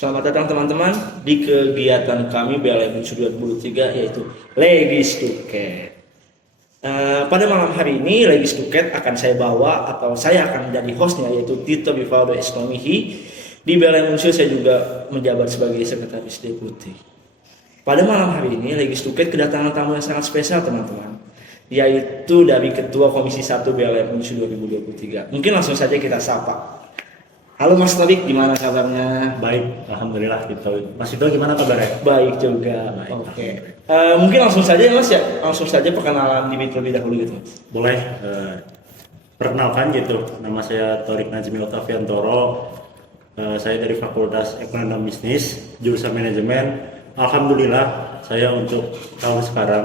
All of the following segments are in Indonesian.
Selamat datang teman-teman di kegiatan kami BLM 2023 yaitu Legis Tuket. Pada malam hari ini Legis Tuket akan saya bawa atau saya akan menjadi hostnya yaitu Tito Bivaldo Esnomihi. Di BLM Unsur saya juga menjabat sebagai sekretaris deputi. Pada malam hari ini Legis Tuket kedatangan tamu yang sangat spesial teman-teman, yaitu dari Ketua Komisi 1 BLM Unsur 2023. Mungkin langsung saja kita sapa. Halo Mas Torik, gimana kabarnya? Baik, alhamdulillah Tito. Mas Tito gimana kabarnya? Baik juga. Baik. Oke. Mungkin langsung saja ya Mas ya, langsung saja perkenalan diri terlebih dahulu gitu Mas. Boleh. Perkenalkan gitu, nama saya Torik Najmi Otaviantoro. Saya dari Fakultas Ekonomi Bisnis, jurusan Manajemen. Alhamdulillah saya untuk tahun sekarang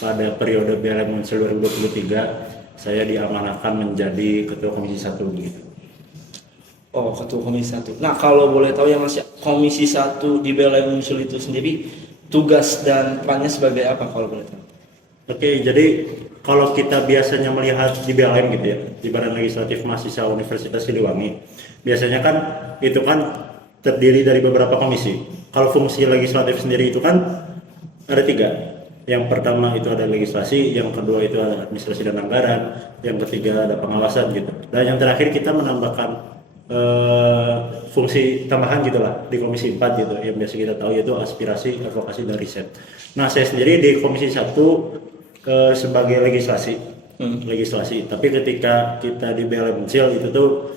pada periode BLM Unsur 2023 saya diamanahkan menjadi Ketua Komisi 1 gitu. Oh, Ketua Komisi 1. Nah, kalau boleh tahu ya Mas ya, Komisi 1 di BLM Unsur itu sendiri tugas dan perannya sebagai apa kalau boleh tahu? Oke, jadi kalau kita biasanya melihat di BLM gitu ya, di Badan Legislatif Mahasiswa Universitas Siliwangi, biasanya kan itu kan terdiri dari beberapa komisi. Kalau fungsi legislatif sendiri itu kan ada 3. Yang pertama itu ada legislasi, yang kedua itu ada administrasi dan anggaran, yang ketiga ada pengawasan gitu. Dan yang terakhir kita menambahkan fungsi tambahan gitulah di Komisi 4 gitu yang biasa kita tahu yaitu aspirasi, advokasi dan riset. Nah, saya sendiri di Komisi 1 sebagai legislasi. Tapi ketika kita di BLM Unsur itu tuh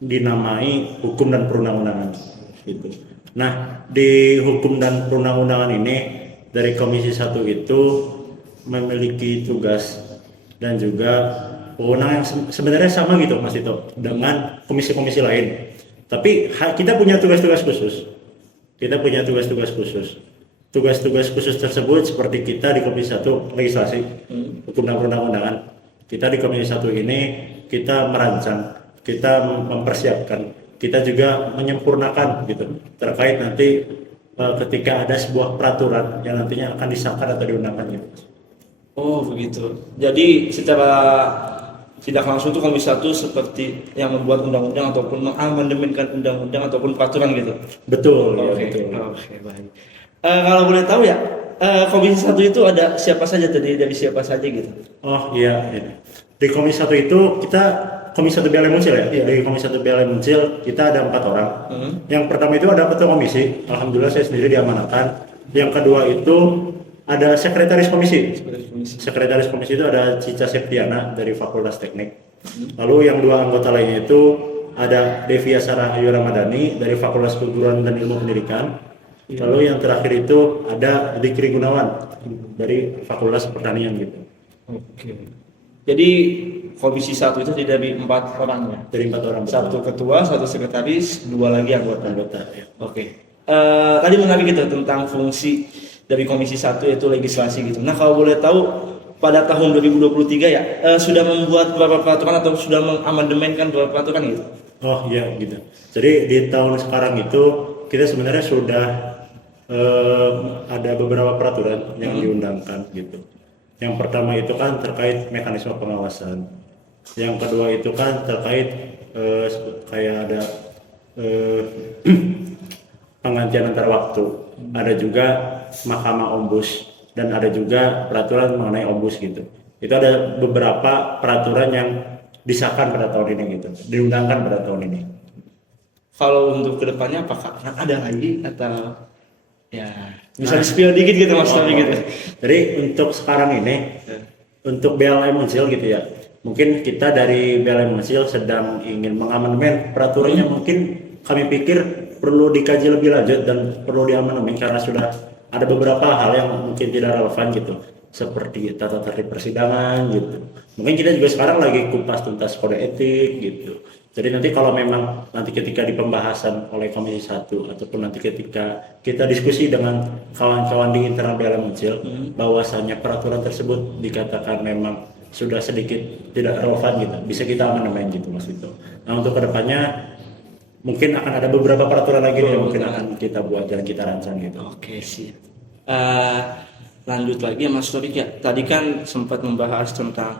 dinamai hukum dan perundang-undangan gitu. Nah, di hukum dan perundang-undangan ini dari Komisi 1 itu memiliki tugas dan juga wewenang yang sebenarnya sama gitu Mas Tito dengan komisi-komisi lain. Tapi kita punya tugas-tugas khusus. Tugas-tugas khusus tersebut seperti kita di Komisi 1 legislasi, hukum dan perundang-undangan. Kita di Komisi 1 ini kita merancang, kita mempersiapkan, kita juga menyempurnakan gitu terkait nanti ketika ada sebuah peraturan yang nantinya akan disahkan atau diundangkan gitu. Oh, begitu. Jadi secara tidak langsung itu Komisi 1 seperti yang membuat undang-undang ataupun mengamandemenkan undang-undang ataupun peraturan gitu. Betul, ya, Oke, betul. Oke, baik. Kalau boleh tahu ya, Komisi 1 itu ada siapa saja, terdiri dari siapa saja gitu? Oh iya, ini. Di Komisi 1 itu kita Komisi 1 BLM Unsur ya. Iya. Di Komisi 1 BLM Unsur kita ada 4 orang. Yang pertama itu ada ketua komisi. Alhamdulillah saya sendiri diamanahkan. Yang kedua itu ada sekretaris komisi. Sekretaris komisi itu ada Cica Septiana dari Fakultas Teknik. Lalu yang 2 anggota lainnya itu ada Devia Sarah Ayu Ramadhani dari Fakultas Keguruan dan Ilmu Pendidikan. Lalu yang terakhir itu ada Dikri Gunawan dari Fakultas Pertanian gitu. Oke. Jadi Komisi 1 itu dari 4 orang ya? Dari 4 orang. Satu ketua, satu sekretaris, 2 lagi anggota. Ya. Oke. Tadi menarik gitu tentang fungsi dari Komisi 1 yaitu legislasi gitu. Nah, kalau boleh tahu pada tahun 2023 ya sudah membuat beberapa peraturan atau sudah mengamandemenkan beberapa peraturan gitu? Oh iya gitu. Jadi di tahun sekarang itu kita sebenarnya sudah ada beberapa peraturan yang diundangkan gitu. Yang pertama itu kan terkait mekanisme pengawasan. Yang kedua itu kan terkait kayak ada penggantian antar waktu. Ada juga Mahkamah Ombus dan ada juga peraturan mengenai Ombus gitu. Itu ada beberapa peraturan yang disahkan pada tahun ini gitu, diundangkan pada tahun ini. Kalau untuk kedepannya apakah ada lagi atau ya bisa di-spill dikit gitu Mas Torik gitu? Jadi untuk sekarang ini untuk BLM Unsur gitu ya, mungkin kita dari BLM Unsur sedang ingin mengamandemen peraturannya. Mungkin kami pikir perlu dikaji lebih lanjut dan perlu diamandemen karena sudah ada beberapa hal yang mungkin tidak relevan gitu, seperti tata tertib persidangan gitu. Mungkin kita juga sekarang lagi kupas tuntas kode etik gitu. Jadi nanti kalau memang nanti ketika di pembahasan oleh Komisi 1 ataupun nanti ketika kita diskusi dengan kawan-kawan di internal BLM Unsur bahwasannya peraturan tersebut dikatakan memang sudah sedikit tidak relevan gitu, bisa kita amandemen gitu Mas Vito. Nah, untuk kedepannya mungkin akan ada beberapa peraturan lagi yang mungkin akan kita buat dan kita rancang gitu. Oke, sih. Lanjut lagi ya Mas Torik ya. Tadi kan sempat membahas tentang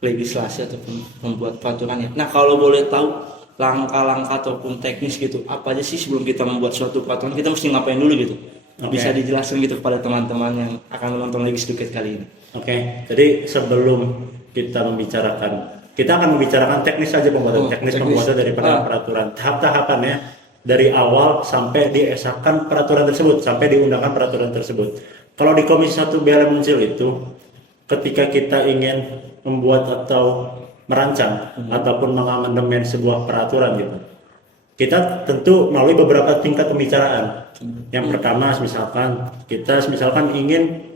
legislasi ataupun membuat peraturannya. Nah, kalau boleh tahu langkah-langkah ataupun teknis gitu. Apa aja sih sebelum kita membuat suatu peraturan kita mesti ngapain dulu gitu? Oke. Bisa dijelaskan gitu kepada teman-teman yang akan menonton lagi sedikit kali ini. Oke, jadi sebelum kita akan membicarakan teknis saja pembuatan teknis pembuatan daripada peraturan, tahap-tahapannya dari awal sampai diesahkan peraturan tersebut, sampai diundangkan peraturan tersebut. Kalau di Komisi 1 BLM Unsil itu, ketika kita ingin membuat atau merancang ataupun mengamandemen sebuah peraturan gitu, kita tentu melalui beberapa tingkat pembicaraan. Yang pertama, kita ingin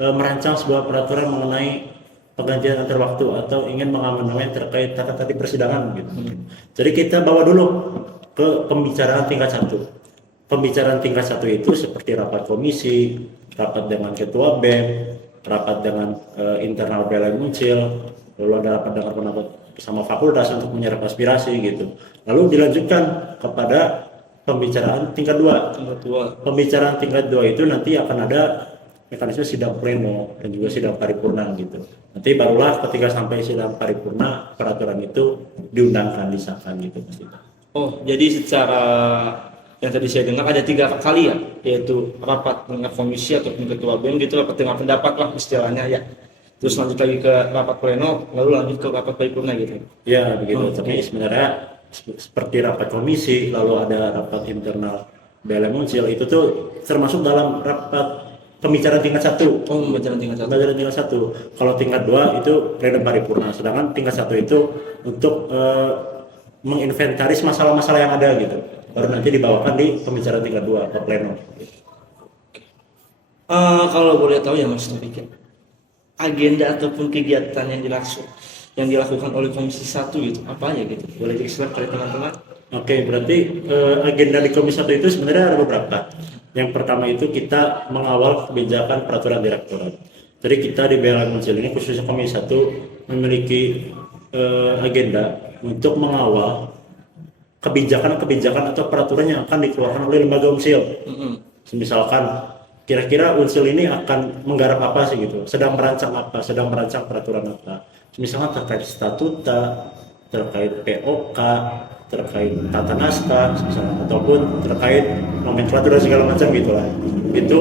merancang sebuah peraturan mengenai pergantian antar waktu atau ingin mengamandemen terkait tata tertib persidangan gitu. Jadi kita bawa dulu ke pembicaraan tingkat 1. Pembicaraan tingkat 1 itu seperti rapat komisi, rapat dengan ketua BEM, rapat dengan internal BLM Unsil, lalu ada rapat dengan pendapat bersama fakultas untuk menyerap aspirasi gitu. Lalu dilanjutkan kepada pembicaraan tingkat 2. Pembicaraan tingkat 2 itu nanti akan ada mekanisme sidang pleno dan juga sidang paripurna gitu. Nanti barulah ketika sampai sidang paripurna peraturan itu diundangkan, disahkan gitu. Oh, jadi secara yang tadi saya dengar ada 3 kali ya, yaitu rapat dengan komisi ataupun ketua BEM gitu, rapat dengan pendapat lah istilahnya ya. Terus lanjut lagi ke rapat pleno, lalu lanjut ke rapat paripurna gitu. Ya begitu. Tapi sebenarnya seperti rapat komisi, lalu ada rapat internal BLM Unsil, itu tuh termasuk dalam rapat pembicaraan tingkat 1. Pembicaraan tingkat 1. Pembicaraan tingkat 1. Kalau tingkat 2 itu pleno paripurna. Sedangkan tingkat 1 itu untuk menginventaris masalah-masalah yang ada gitu. Baru nanti dibawakan di pembicaraan tingkat 2 ke pleno. Kalau boleh tahu ya Mas Taufik, agenda ataupun kegiatan yang dilakukan oleh Komisi 1 gitu, apa ya gitu? Boleh di-share kepada teman-teman? Oke, berarti agenda di Komisi 1 itu sebenarnya ada beberapa. Yang pertama itu kita mengawal kebijakan peraturan direktorat. Jadi kita di BLM Unsil ini khususnya Komisi 1 memiliki agenda untuk mengawal kebijakan-kebijakan atau peraturan yang akan dikeluarkan oleh lembaga Unsil. Misalkan kira-kira Unsil ini akan menggarap apa sih gitu, sedang merancang peraturan apa. Misalnya terkait statuta, terkait POK, terkait tata naskah, ataupun terkait nomenklatur dan segala macam gitulah. Itu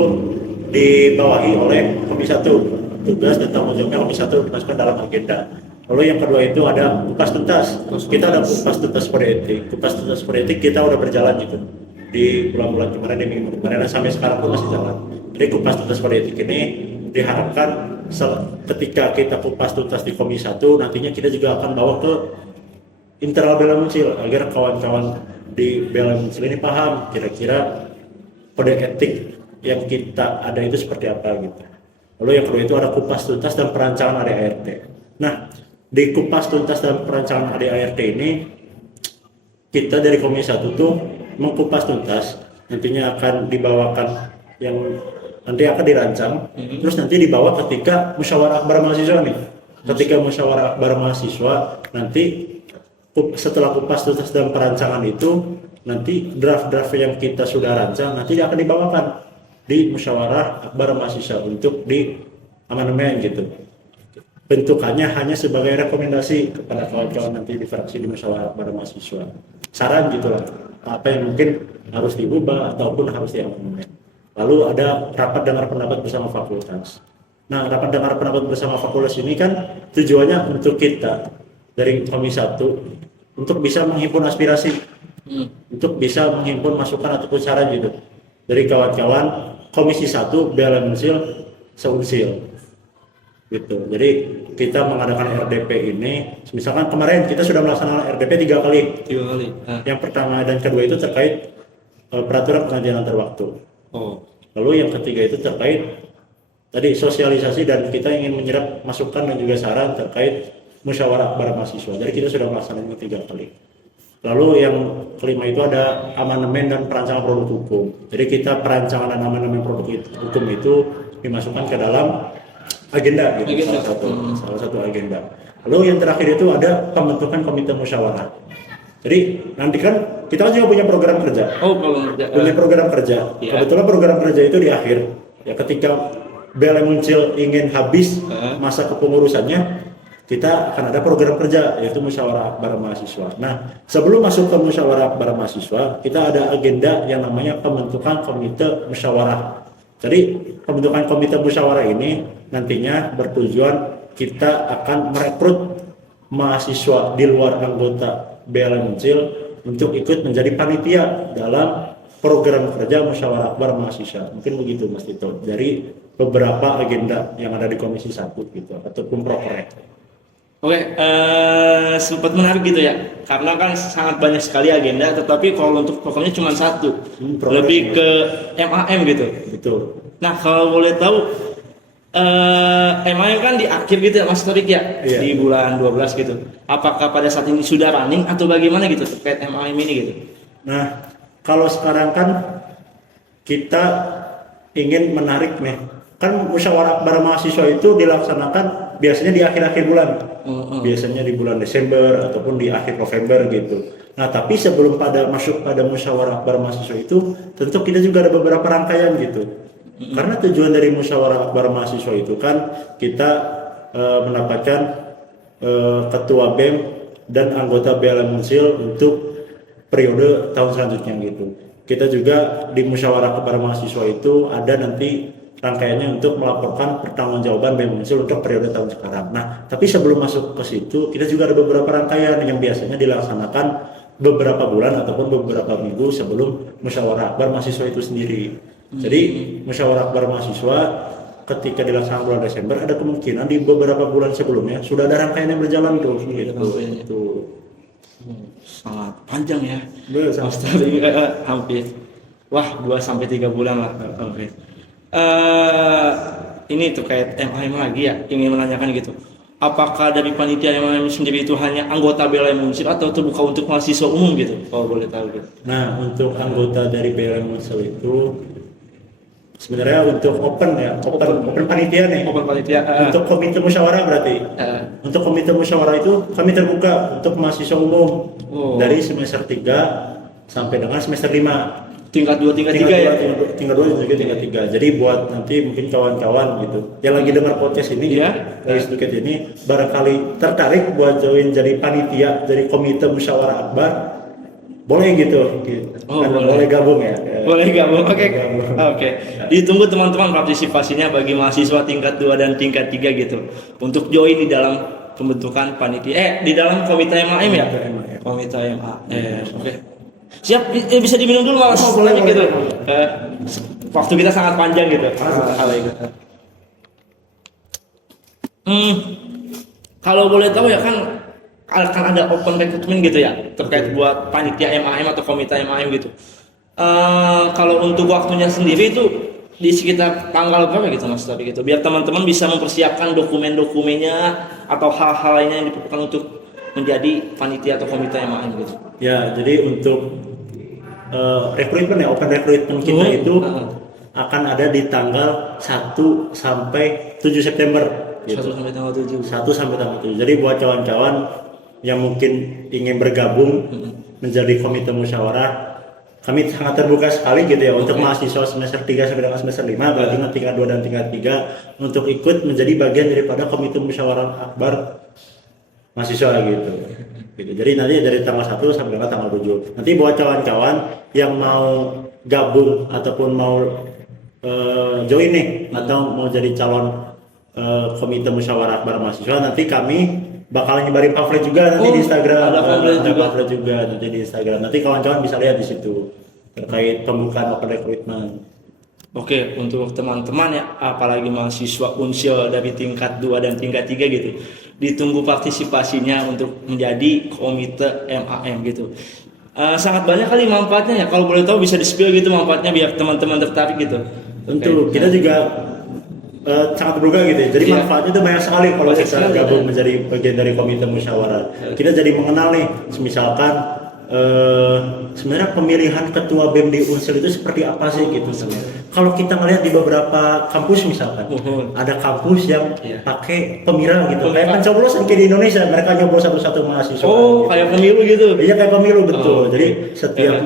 dibawahi oleh Komisi 1. Tugas dan tanggung jawabnya Komisi 1 dimasukkan dalam agenda. Lalu yang kedua itu ada kupas tuntas. Kita ada kupas tuntas kode etik. Kupas tuntas kode etik kita udah berjalan gitu di bulan-bulan kemarin, di minggu kemarin, dan sampai sekarang pun masih jalan. Jadi kupas tuntas kode etik ini diharapkan ketika kita kupas tuntas di Komisi 1, nantinya kita juga akan bawa ke internal BLM Unsil agar kawan-kawan di BLM Unsil ini paham kira-kira kode etik yang kita ada itu seperti apa gitu. Lalu yang kedua itu ada kupas tuntas dan perancangan ADART. Nah, di kupas tuntas dan perancangan ADART ini kita dari Komisi 1 tuh mengkupas tuntas, nantinya akan dibawakan yang nanti akan dirancang, terus nanti dibawa ketika musyawarah akbar mahasiswa nih. Ketika musyawarah akbar mahasiswa nanti setelah kupas tuntas dan perancangan itu, nanti draft-draft yang kita sudah rancang nanti akan dibawakan di musyawarah akbar mahasiswa untuk di amandemen gitu. Bentukannya hanya sebagai rekomendasi kepada kawan-kawan nanti di fraksi di musyawarah akbar mahasiswa. Saran gitulah, apa yang mungkin harus diubah ataupun harus diamandemen. Lalu ada rapat dengar pendapat bersama fakultas. Nah, rapat dengar pendapat bersama fakultas ini kan tujuannya untuk kita dari Komisi 1 untuk bisa menghimpun aspirasi, untuk bisa menghimpun masukan ataupun saran gitu dari kawan-kawan Komisi 1 BLM Unsil se-Unsil gitu. Jadi kita mengadakan RDP ini, misalkan kemarin kita sudah melaksanakan RDP 3 kali. Yang pertama dan kedua itu terkait peraturan pergantian antar waktu. Lalu yang ketiga itu terkait tadi sosialisasi dan kita ingin menyerap masukan dan juga saran terkait musyawarah akbar mahasiswa. Jadi kita sudah melaksanakan 3 kali. Lalu yang kelima itu ada amandemen dan perancangan produk hukum. Jadi kita perancangan dan amandemen produk hukum itu dimasukkan ke dalam agenda gitu, salah satu agenda. Lalu yang terakhir itu ada pembentukan komite musyawarah. Jadi nanti kan kita juga punya program kerja. Punya program kerja. Yeah. Kebetulan program kerja itu di akhir ya, ketika BLM Unsil ingin habis masa kepengurusannya, kita akan ada program kerja yaitu musyawarah akbar mahasiswa. Nah, sebelum masuk ke musyawarah akbar mahasiswa, kita ada agenda yang namanya pembentukan komite musyawarah. Jadi, pembentukan komite musyawarah ini nantinya bertujuan kita akan merekrut mahasiswa di luar anggota BLM Unsil untuk ikut menjadi panitia dalam program kerja musyawarah akbar mahasiswa. Mungkin begitu Mas Tito. Dari beberapa agenda yang ada di Komisi 1 gitu ataupun proker. Oke, sempat menarik gitu ya, karena kan sangat banyak sekali agenda, tetapi kalau untuk pokoknya cuma satu, lebih ke MAM gitu. Betul. Nah, kalau boleh tahu, MAM kan di akhir gitu ya Mas Torik ya, Iya. di bulan 12 gitu. Apakah pada saat ini sudah running atau bagaimana gitu terkait MAM ini gitu? Nah, kalau sekarang kan kita ingin menarik nih, kan musyawarah akbar mahasiswa itu dilaksanakan biasanya di akhir-akhir bulan, biasanya di bulan Desember ataupun di akhir November gitu. Nah, tapi sebelum masuk pada musyawarah akbar mahasiswa itu, tentu kita juga ada beberapa rangkaian gitu. Karena tujuan dari musyawarah akbar mahasiswa itu kan kita mendapatkan ketua BEM dan anggota BLM Unsil untuk periode tahun selanjutnya gitu. Kita juga di musyawarah akbar mahasiswa itu ada nanti rangkaiannya untuk melaporkan pertanggungjawaban BEM Unsil untuk periode tahun sekarang. Nah, tapi sebelum masuk ke situ, kita juga ada beberapa rangkaian yang biasanya dilaksanakan beberapa bulan ataupun beberapa minggu sebelum musyawarah akbar mahasiswa itu sendiri. Jadi musyawarah akbar mahasiswa ketika dilaksanakan bulan Desember, ada kemungkinan di beberapa bulan sebelumnya sudah ada rangkaian yang berjalan terus gitu. Sangat panjang ya. Betul. Mas Torik, hampir 2-3 bulan lah. Oke. Ini terkait MAM lagi ya, ingin menanyakan gitu. Apakah dari panitia MAM sendiri itu hanya anggota BLM Unsil atau terbuka untuk mahasiswa umum gitu? Kalau boleh tahu gitu. Nah, untuk anggota dari BLM Unsil itu sebenarnya untuk open panitia nih. Open panitia. Untuk komite musyawarah berarti. Untuk komite musyawarah itu kami terbuka untuk mahasiswa umum dari semester 3 sampai dengan semester 5. Tingkat 2, tingkat 3 ya? Tingkat 2 juga tingkat 3. Jadi buat nanti mungkin kawan-kawan gitu yang lagi dengar podcast ini dari sedikit ini barangkali tertarik buat join jadi panitia dari komite musyawarah akbar, boleh gitu. Boleh gabung ya. Boleh gabung. Oke. Ditunggu teman-teman partisipasinya bagi mahasiswa tingkat 2 dan tingkat 3 gitu untuk join di dalam pembentukan panitia di dalam komite MAM ya? Komite MAM. Oke. Siap, bisa diminum dulu Mas. Boleh gitu. Waktu kita sangat panjang gitu. Kalau boleh tahu ya kan akan ada open recruitment gitu ya terkait buat panitia MAM atau komite MAM gitu. Kalau untuk waktunya sendiri itu di sekitar tanggal berapa gitu Mas tadi gitu, biar teman-teman bisa mempersiapkan dokumen-dokumennya atau hal-hal lainnya yang diperlukan untuk menjadi panitia atau komite MAM gitu. Ya, jadi untuk rekrutmen open rekrutmen kita itu akan ada di tanggal 1 sampai 7 September gitu. 1 sampai tanggal 7. 1 sampai tanggal 7. Jadi buat kawan-kawan yang mungkin ingin bergabung menjadi komite musyawarah, kami sangat terbuka sekali gitu ya untuk mahasiswa semester 3 sampai dengan semester 5, berarti tingkat 2 dan tingkat 3 untuk ikut menjadi bagian daripada komite musyawarah akbar mahasiswa gitu. Jadi nanti dari tanggal 1 sampai dengan tanggal 7. Nanti buat kawan-kawan yang mau gabung ataupun mau join nih atau mau jadi calon komite musyawarah akbar mahasiswa, nanti kami bakal nyebarin pamflet juga nanti di Instagram. Ada pamflet juga nanti di Instagram. Nanti kawan-kawan bisa lihat di situ terkait pembukaan open recruitment. Oke, untuk teman-teman ya, apalagi mahasiswa Unsil dari tingkat 2 dan tingkat 3 gitu, ditunggu partisipasinya untuk menjadi komite MAM gitu. Sangat banyak kali manfaatnya ya, kalau boleh tahu bisa di-spill gitu manfaatnya biar teman-teman tertarik gitu. Tentu, kita juga sangat terbuka gitu ya. Jadi manfaatnya itu banyak sekali kalau kita gabung menjadi bagian dari komite musyawarah. Kita jadi mengenal nih, misalkan sebenarnya pemilihan ketua BEM di Unsil itu seperti apa sih gitu. Kalau kita ngelihat di beberapa kampus misalkan, ada kampus yang pakai pemira gitu, kayak pencoblosan kayak di Indonesia, mereka nyoblos satu-satu mahasiswa. Oh, gitu. Kayak pemilu gitu. Iya kayak pemilu betul. Jadi setiap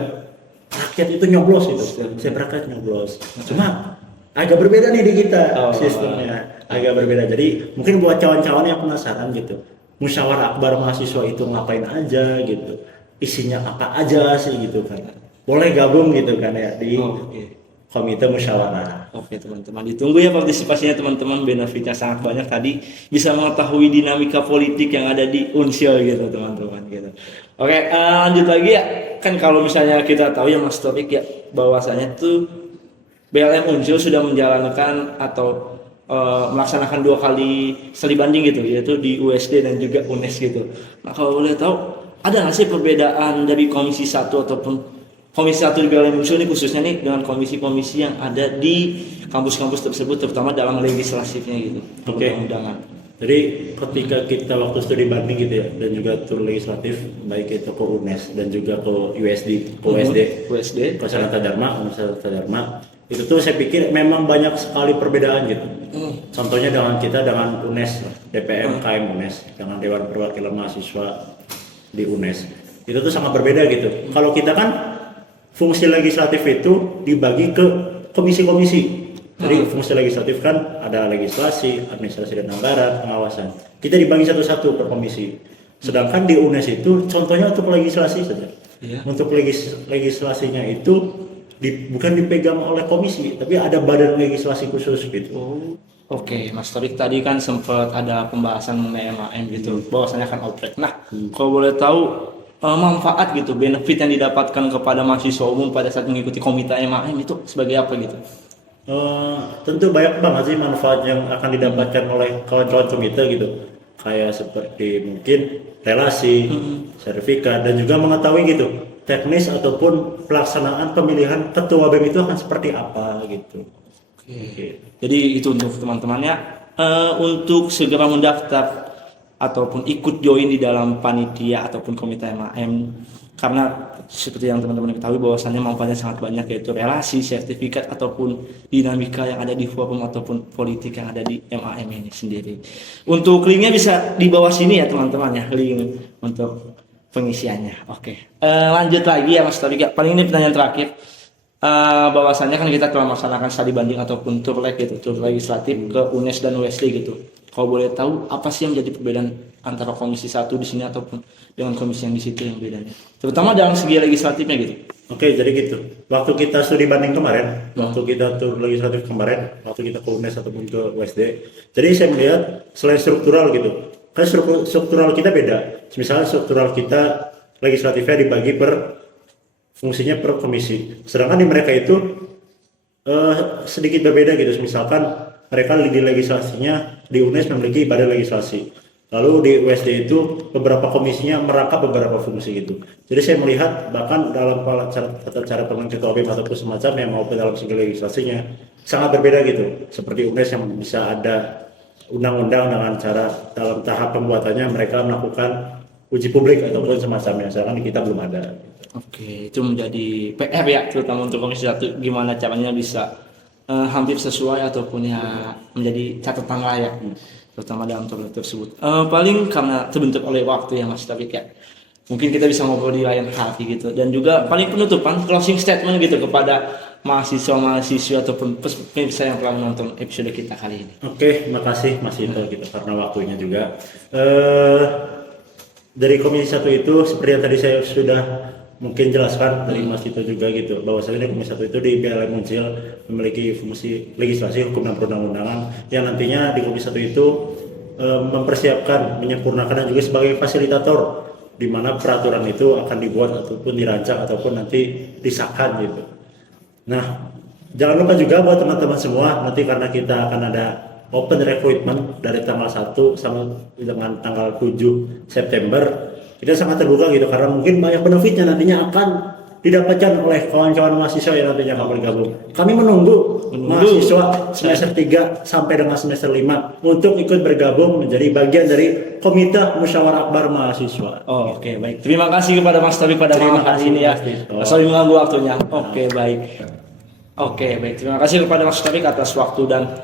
rakyat itu nyoblos gitu. Setiap rakyat nyoblos. Cuma agak berbeda nih di kita sistemnya. agak berbeda. Jadi mungkin buat kawan-kawan yang penasaran gitu, musyawarah akbar mahasiswa itu ngapain aja gitu, isinya apa aja sih gitu kan, boleh gabung gitu kan ya di Oke. komite musyawarah. Oke teman-teman, ditunggu ya partisipasinya teman-teman, benefitnya sangat banyak tadi, bisa mengetahui dinamika politik yang ada di Unsil gitu teman-teman gitu. Oke, lanjut lagi ya, kan kalau misalnya kita tahu ya Mas Topik ya, bahwasanya tuh BLM Unsil sudah menjalankan atau melaksanakan 2 kali studi banding gitu, yaitu di USD dan juga UNES gitu. Nah kalau boleh tahu, ada nggak sih perbedaan dari Komisi 1 ataupun Komisi 1 di BLM Unsil ini khususnya nih dengan komisi-komisi yang ada di kampus-kampus tersebut, terutama dalam legislatifnya gitu, Oke. undang-undangan. Jadi ketika kita waktu studi banding gitu ya, dan juga tur legislatif, baik itu ke UNES dan juga ke USD, ke USD, USD. ke Sanata Dharma, Universitas Dharma, itu tuh saya pikir memang banyak sekali perbedaan gitu. Contohnya dengan kita dengan UNES, DPM, KM UNES, dengan Dewan Perwakilan Mahasiswa di UNES, itu tuh sangat berbeda gitu. Kalau kita kan fungsi legislatif itu dibagi ke komisi-komisi. Jadi fungsi legislatif kan ada legislasi, administrasi dan anggaran, pengawasan. Kita dibagi satu-satu per komisi. Sedangkan di UNES itu contohnya untuk legislasi saja. Iya. Untuk legislasinya itu bukan dipegang oleh komisi, tapi ada badan legislasi khusus gitu. Oh, oke, Mas Torik tadi kan sempat ada pembahasan mengenai MAM gitu, bahwasanya kan outbreak. Nah, kalau boleh tahu manfaat gitu, benefit yang didapatkan kepada mahasiswa umum pada saat mengikuti komite MAM itu sebagai apa gitu? Tentu banyak banget sih manfaat yang akan didapatkan oleh kawan-kawan komite gitu, kayak seperti mungkin relasi, sertifikat, dan juga mengetahui gitu teknis ataupun pelaksanaan pemilihan ketua BEM itu akan seperti apa gitu. Oke. Jadi itu untuk teman-temannya, untuk segera mendaftar ataupun ikut join di dalam panitia ataupun komite MAM, karena seperti yang teman-teman ketahui bahwasannya manfaatnya sangat banyak, yaitu relasi, sertifikat ataupun dinamika yang ada di forum ataupun politik yang ada di MAM ini sendiri. Untuk linknya bisa di bawah sini ya teman-teman ya, link untuk pengisiannya. Oke. Lanjut lagi ya Mas Topik. Paling ini pertanyaan terakhir. Bahwasannya kan kita telah melaksanakan studi banding ataupun tur gitu, tur legislatif ke UNES dan USD gitu. Kalau boleh tahu apa sih yang menjadi perbedaan antara komisi 1 di sini ataupun dengan komisi yang di situ yang bedanya? Terutama dalam segi legislatifnya gitu. Oke, jadi gitu. Waktu kita studi banding kemarin, waktu kita tur legislatif kemarin, waktu kita ke UNES ataupun ke USD, jadi saya melihat selain struktural gitu, kan struktural kita beda. Misalnya struktural kita legislatifnya dibagi per fungsinya per komisi. Sedangkan di mereka itu sedikit berbeda gitu. Misalkan mereka di legislasinya di UNES memiliki badan legislasi. Lalu di USD itu beberapa komisinya merangkap beberapa fungsi gitu. Jadi saya melihat bahkan dalam tata cara pemilihan ketua BEM ataupun semacamnya maupun dalam segi legislasinya sangat berbeda gitu. Seperti UNES yang bisa ada undang-undang dengan cara dalam tahap pembuatannya mereka melakukan uji publik ataupun semacamnya. Sedangkan kita belum ada. Oke, itu menjadi PR ya, terutama untuk komisi 1, gimana caranya bisa hampir sesuai ataupun ya menjadi catatan layak, terutama dalam tur tersebut. Paling karena terbentuk oleh waktu ya Mas Topik ya, mungkin kita bisa ngobrol di lain hati gitu. Dan juga paling penutupan, closing statement gitu kepada mahasiswa-mahasiswa ataupun pemirsa yang telah menonton episode kita kali ini. Oke, makasih Mas Ito gitu karena waktunya juga. Dari komisi 1 itu seperti yang tadi saya sudah mungkin jelaskan dari Mas Tito juga gitu, bahwasanya Komisi 1 itu di BLM Unsil memiliki fungsi legislasi, hukum dan perundang-undangan yang nantinya di Komisi 1 itu mempersiapkan, menyempurnakan dan juga sebagai fasilitator di mana peraturan itu akan dibuat ataupun dirancang ataupun nanti disahkan gitu. Nah, jangan lupa juga buat teman-teman semua, nanti karena kita akan ada open recruitment dari tanggal 1 sampai dengan tanggal 7 September. Kita sangat terbuka gitu karena mungkin banyak benefitnya nantinya akan didapatkan oleh kawan-kawan mahasiswa yang nantinya akan bergabung. Kami menunggu mahasiswa semester 3 sampai dengan semester 5 untuk ikut bergabung menjadi bagian dari Komite Musyawarah Akbar Mahasiswa. Oke, baik. Terima kasih kepada Mas Topik pada malam hari ini ya. Sorry mengganggu waktunya. Oke, baik. Oke, baik. Terima kasih kepada Mas Topik atas waktu dan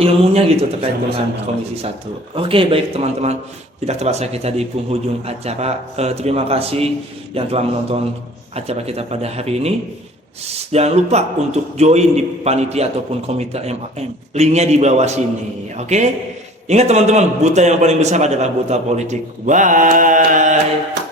ilmunya gitu terkait dengan Komisi 1. Oke, baik teman-teman. Tidak terasa kita di penghujung acara. Terima kasih yang telah menonton acara kita pada hari ini. Jangan lupa untuk join di panitia ataupun komite MAM. Linknya di bawah sini. Oke? Ingat teman-teman, buta yang paling besar adalah buta politik. Bye.